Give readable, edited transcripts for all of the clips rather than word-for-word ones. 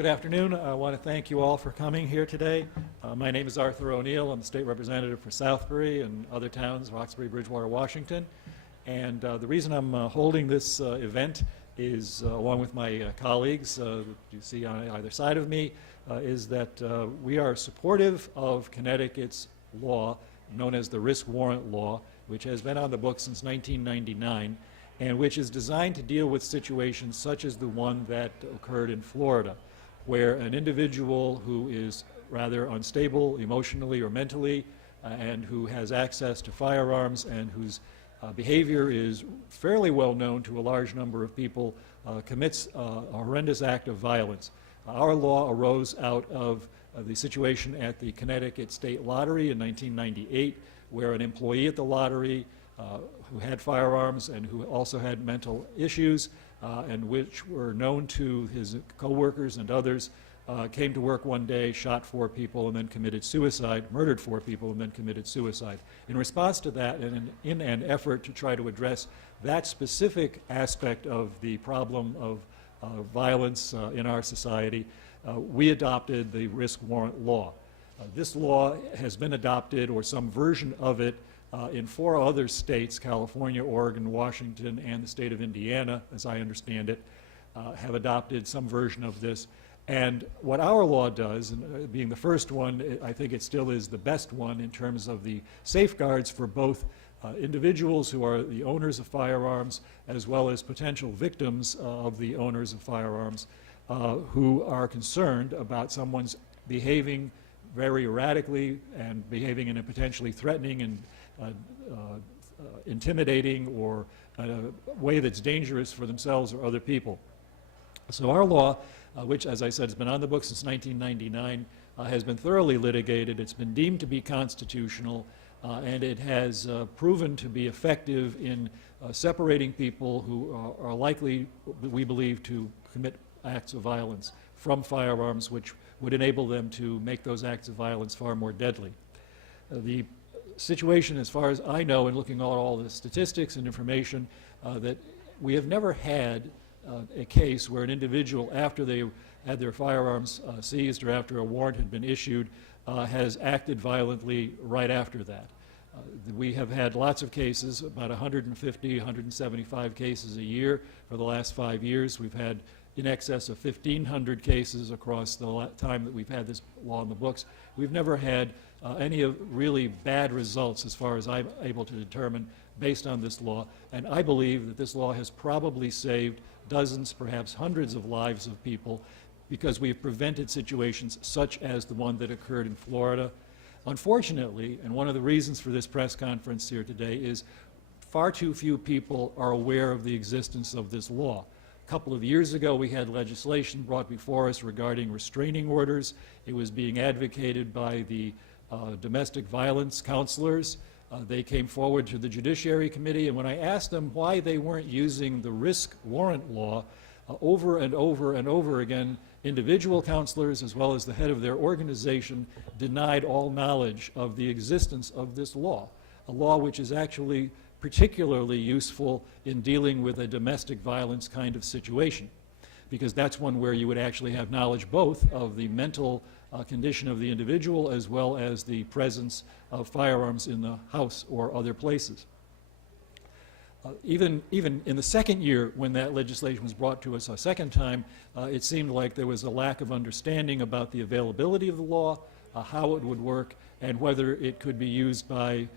Good afternoon. I want to thank you all for coming here today. My name is Arthur O'Neill. I'm the state representative for Southbury and other towns, Roxbury, Bridgewater, Washington. And the reason I'm holding this event is, along with my colleagues that you see on either side of me, is that we are supportive of Connecticut's law known as the risk warrant law, which has been on the books since 1999 and which is designed to deal with situations such as the one that occurred in Florida, where an individual who is rather unstable emotionally or mentally and who has access to firearms and whose behavior is fairly well known to a large number of people commits a horrendous act of violence. Our law arose out of the situation at the Connecticut State Lottery in 1998, where an employee at the lottery who had firearms and who also had mental issues and which were known to his co-workers and others, came to work one day, shot 4 people, and then committed suicide, murdered 4 people, and then committed suicide. In response to that, and in an effort to try to address that specific aspect of the problem of violence in our society, we adopted the risk warrant law. This law has been adopted, or some version of it, in 4 other states, California, Oregon, Washington, and the state of Indiana, as I understand it, have adopted some version of this. And what our law does, and being the first one, I think it still is the best one in terms of the safeguards for both individuals who are the owners of firearms as well as potential victims of the owners of firearms who are concerned about someone's behaving very erratically and behaving in a potentially threatening and intimidating or a way that's dangerous for themselves or other people. So our law, which, as I said, has been on the books since 1999, has been thoroughly litigated. It's been deemed to be constitutional, and it has proven to be effective in separating people who are likely, we believe, to commit acts of violence from firearms, which would enable them to make those acts of violence far more deadly. The situation, as far as I know, in looking at all the statistics and information, that we have never had a case where an individual, after they had their firearms seized or after a warrant had been issued, has acted violently right after that. We have had lots of cases, about 150, 175 cases a year for the last 5 years. We've had in excess of 1,500 cases across the time that we've had this law in the books. We've never had any of really bad results, as far as I'm able to determine, based on this law. And I believe that this law has probably saved dozens, perhaps hundreds of lives of people, because we've prevented situations such as the one that occurred in Florida. Unfortunately, and one of the reasons for this press conference here today is far too few people are aware of the existence of this law. A couple of years ago, we had legislation brought before us regarding restraining orders. It was being advocated by the domestic violence counselors. They came forward to the Judiciary Committee, and when I asked them why they weren't using the risk warrant law, over and over and over again, individual counselors, as well as the head of their organization, denied all knowledge of the existence of this law, a law which is actually particularly useful in dealing with a domestic violence kind of situation, because that's one where you would actually have knowledge both of the mental condition of the individual as well as the presence of firearms in the house or other places. Even in the second year when that legislation was brought to us a second time, it seemed like there was a lack of understanding about the availability of the law, how it would work, and whether it could be used by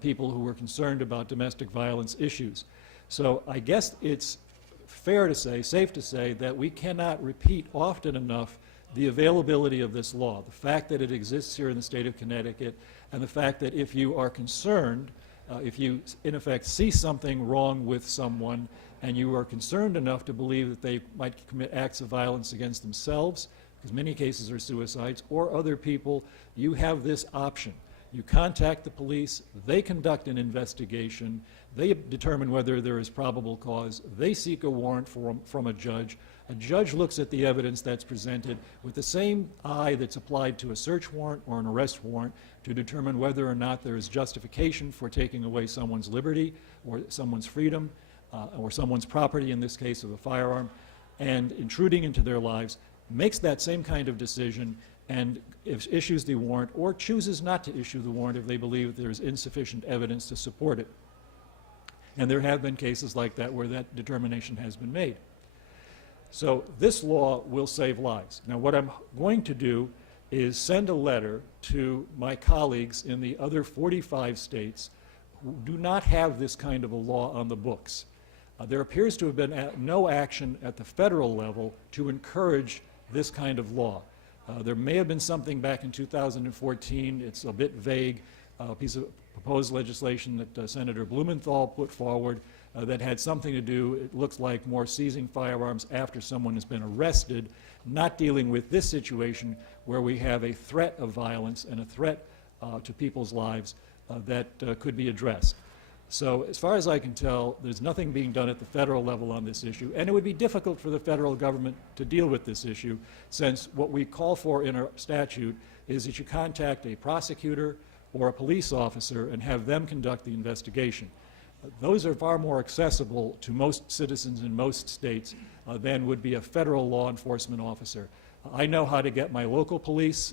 people who were concerned about domestic violence issues. So I guess it's fair to say, safe to say, that we cannot repeat often enough the availability of this law, the fact that it exists here in the state of Connecticut, and the fact that if you are concerned, if you in effect see something wrong with someone and you are concerned enough to believe that they might commit acts of violence against themselves, because many cases are suicides, or other people, you have this option. You contact the police, they conduct an investigation, they determine whether there is probable cause, they seek a warrant from a judge looks at the evidence that's presented with the same eye that's applied to a search warrant or an arrest warrant to determine whether or not there is justification for taking away someone's liberty or someone's freedom or someone's property, in this case of a firearm, and intruding into their lives. makes that same kind of decision and issues the warrant, or chooses not to issue the warrant if they believe there is insufficient evidence to support it. And there have been cases like that where that determination has been made. So this law will save lives. Now, what I'm going to do is send a letter to my colleagues in the other 45 states who do not have this kind of a law on the books. There appears to have been no action at the federal level to encourage this kind of law. There may have been something back in 2014. It's a bit vague, a piece of proposed legislation that Senator Blumenthal put forward that had something to do, it looks like, more seizing firearms after someone has been arrested, not dealing with this situation where we have a threat of violence and a threat to people's lives that could be addressed. So as far as I can tell, there's nothing being done at the federal level on this issue, and it would be difficult for the federal government to deal with this issue, since what we call for in our statute is that you contact a prosecutor or a police officer and have them conduct the investigation. Those are far more accessible to most citizens in most states than would be a federal law enforcement officer. I know how to get my local police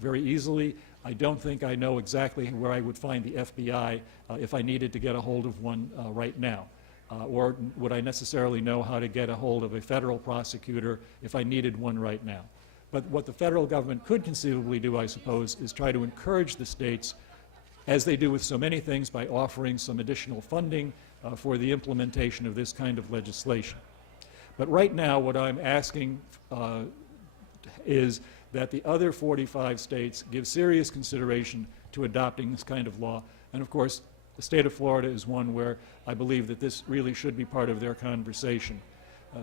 very easily. I don't think I know exactly where I would find the FBI if I needed to get a hold of one right now. Or would I necessarily know how to get a hold of a federal prosecutor if I needed one right now. But what the federal government could conceivably do, I suppose, is try to encourage the states, as they do with so many things, by offering some additional funding for the implementation of this kind of legislation. But right now, what I'm asking is that the other 45 states give serious consideration to adopting this kind of law. And of course, the state of Florida is one where I believe that this really should be part of their conversation.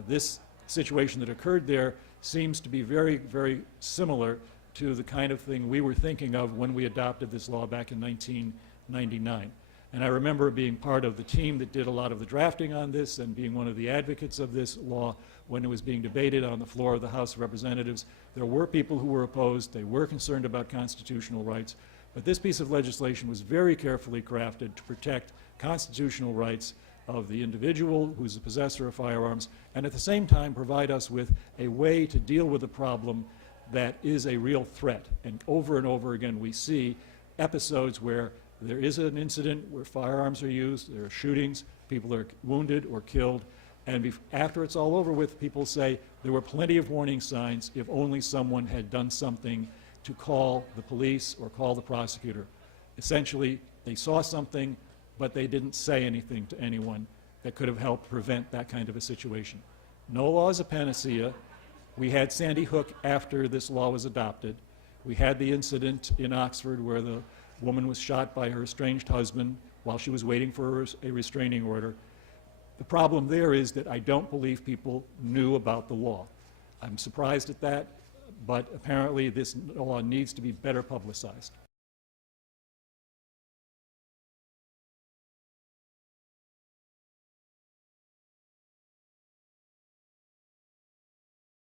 This situation that occurred there seems to be very, very similar to the kind of thing we were thinking of when we adopted this law back in 1999. And I remember being part of the team that did a lot of the drafting on this and being one of the advocates of this law when it was being debated on the floor of the House of Representatives. There were people who were opposed. They were concerned about constitutional rights. But this piece of legislation was very carefully crafted to protect constitutional rights of the individual who's the possessor of firearms, and at the same time provide us with a way to deal with a problem that is a real threat. And over again we see episodes where there is an incident where firearms are used, there are shootings, people are wounded or killed, and after it's all over with, people say there were plenty of warning signs if only someone had done something to call the police or call the prosecutor. Essentially, they saw something, but they didn't say anything to anyone that could have helped prevent that kind of a situation. No law is a panacea. We had Sandy Hook after this law was adopted. We had the incident in Oxford where the woman was shot by her estranged husband while she was waiting for a restraining order. The problem there is that I don't believe people knew about the law. I'm surprised at that, but apparently this law needs to be better publicized.